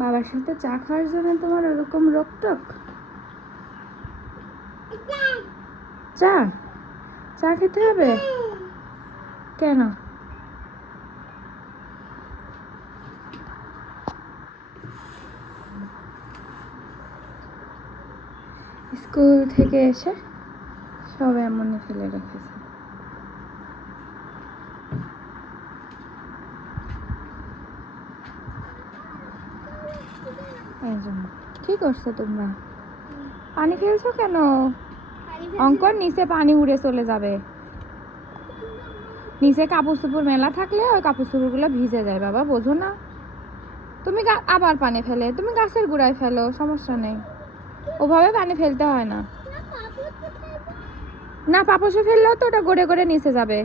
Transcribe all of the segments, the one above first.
বাবার সাথে চা খাওয়ার জন্য তোমার ওরকম রোকটক? চা চা খেতে হবে কেন? স্কুল থেকে এসে সব এমনই ফেলে রেখেছে। এই জন্য কি করছো তোমরা? পানি ফেলছো কেন? অঙ্কর নিচে পানি উড়ে চলে যাবে। নিচে কাপড় চোপড় মেলা থাকলে ওই কাপড় চোপড়গুলো ভিজে যায় বাবা, বোঝো না? তুমি আবার পানি ফেলে তুমি গাছের গোড়ায় ফেলো, সমস্যা নেই, ওভাবে পানি ফেলতে হয় না। না পাপোশে ফেললেও তো ওটা গড়ে গড়ে নিচে যাবে।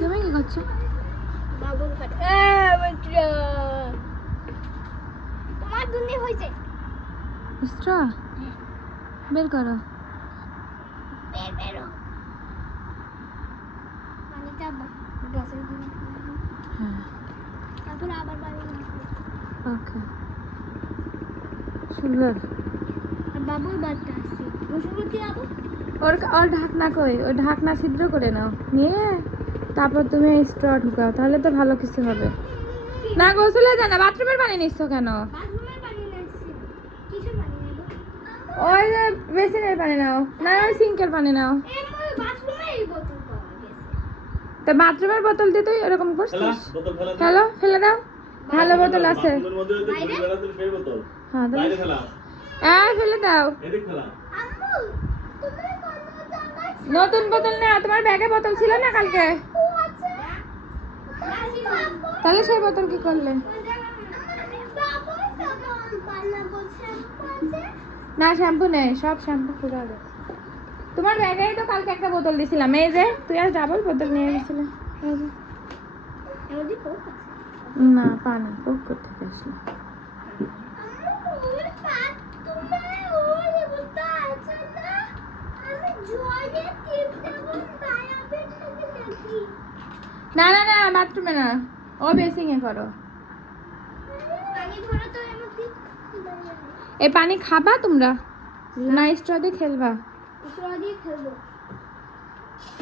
তুমি কি করছো? তোমার দুনি হয়েছে স্ট্র বের করো। বেরো পানিটা গাছের গুঁড়ো হ্যাঁ তারপর আবার বাড়ি ওকে সুন্দর। বাবুর বাচ্চা আসছে বসুমতি আবু ওর ওর ঢাকনা কই? ওই ঢাকনা ছিদ্র করে নাও, নিয়ে তারপর তুমি স্ট্র ঢুকাও, তাহলে তো ভালো কিছু হবে। না গোসলে যায় না, বাথরুমের পানি নিচ্ছ কেন? বাথরুমের পানি লাগছে কিসের পানি নেব ওই যে বেসিনের পানি নাও, না ওই সিঙ্কের পানি নাও। এই বাথরুমের বোতল পাওয়া গেছে। তো বাথরুমের বোতল দিয়ে তুই এরকম করছিস? হ্যালো ফেলে দাও, ভালো বোতল আছে। হ্যাঁ ফেলে দাও। আম্মু তুমি কোন জায়গায় নতুন বোতল না, তোমার ব্যাগে বোতল ছিল না কালকে? আছে তাহলে সেই বোতল কি করলে? বাবু সাবান বানাবো শ্যাম্পু আছে না শ্যাম্পু নেই, সব শ্যাম্পু পুরো গেছে। তোমার ব্যাগেই তো কালকে একটা বোতল দিছিলাম, এই যে তুই আর ডাবল বোতল নিয়ে গেছিলি। এই যে এমনি কোক আছে না পানি কোক করতে আসলে। আম্মু ওই বাথরুমে ওই বোতল আছে না আমি জলে টিপতে বল বায়াবে থেকে দেখি না না না বাথরুমে না, ও বেসিংয়ে করো। পানি ভরা তো এর মধ্যে এই পানি খাবা তোমরা না স্ট্র দিয়ে খেলবা? স্ট্র দিয়ে খেলবো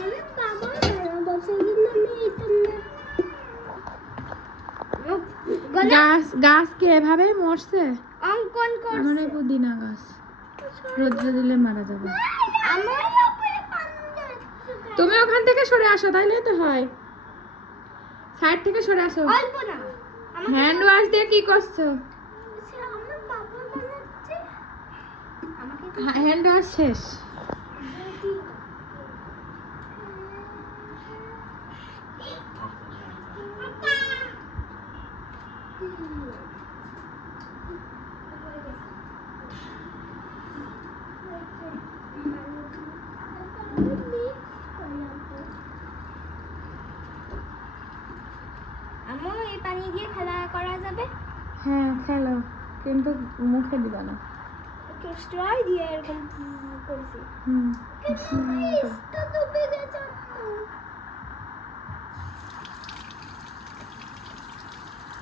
আমি বাবা বলছে দিন আমি এটা গাছ গাছ কি এভাবে মরছে? অঙ্কন আমার করছে এই পুদিনা গাছ রোদ্র দিলে মারা যাবে। আমার উপরে পানি যাচ্ছে তুমি ওখান থেকে সরে আসো, তাইলে তো হয়। সাইড থেকে সরে আসো। অল্প না হ্যান্ড ওয়াশ দিয়ে কি করছো? আমার বাবা বানাচ্ছে আমাকে হ্যান্ড ওয়াশ শেষ। আম্মু এই পানি দিয়ে খেলা করা যাবে হ্যাঁ খেলো, কিন্তু মুখে দিবা না। ওকে স্ট্র দিয়ে এরকম করেছি হুম তো ডুবে গেছে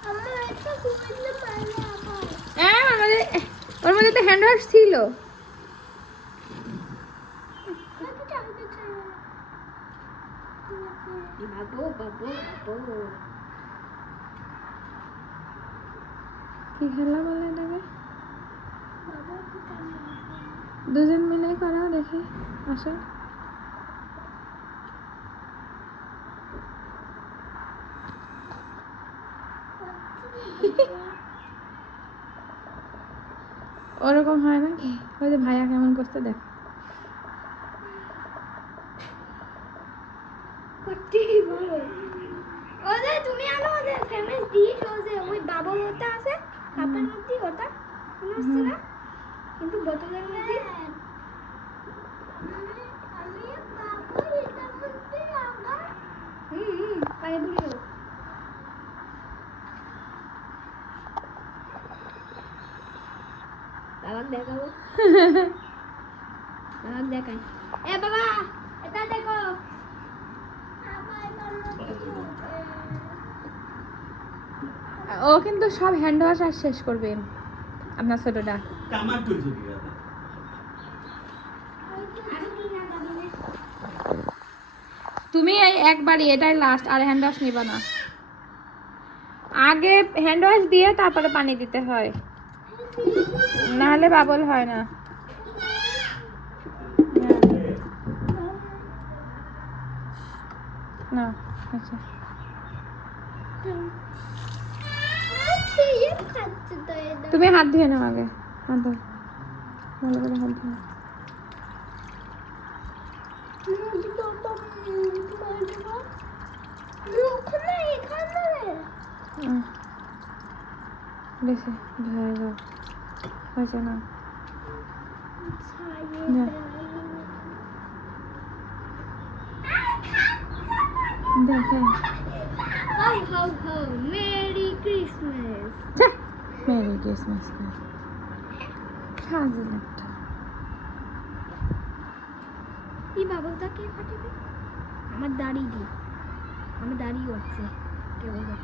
আম্মু এটা ঘুরলে পারলে আবার হ্যাঁ ওর মধ্যে তো হ্যান্ড ওয়াশ ছিল। বাবু বাবু বাবু কি খেলা বলে এটাকে? দুজন মিলে করো দেখি আসো। ওরকম হয় নাকি? ওই যে ভাইয়া কেমন করতে দেখ। ওরে তুমি আনো ওদের ফেমাস ডিশ ওজে ওই বাবল ওটা আছে কাপের মধ্যে ওটা মনে হচ্ছে না কিন্তু বোতলের মধ্যে আমি বাবু এটার মধ্যে আবার পায়ে বুড়ি বাবা দেখাবো দেখাই এ বাবা এটা দেখো ও কিন্তু সব হ্যান্ড ওয়াশ আর শেষ করবে আপনার ছোটটা। আমার তো চলে গেল। তুমি এই একবারই এটাই লাস্ট, আর হ্যান্ড ওয়াশ নিবা না। আগে হ্যান্ড ওয়াশ দিয়ে তারপরে পানি দিতে হয়, নাহলে বাবল হয় না। না আচ্ছা তুমি হাত ধুয়ে নাও আগে, হাত ধো ভালো করে হাত ধো। বেশি ধরে যাও, হয়েছে না? দেখেন মেরি ক্রিসমাস মেরি ক্রিসমাস ফাজিল একটা। এই বাবলটা কে ফাটাবে? আমার দাড়ি দি, আমার দাড়ি হচ্ছে কে বলবো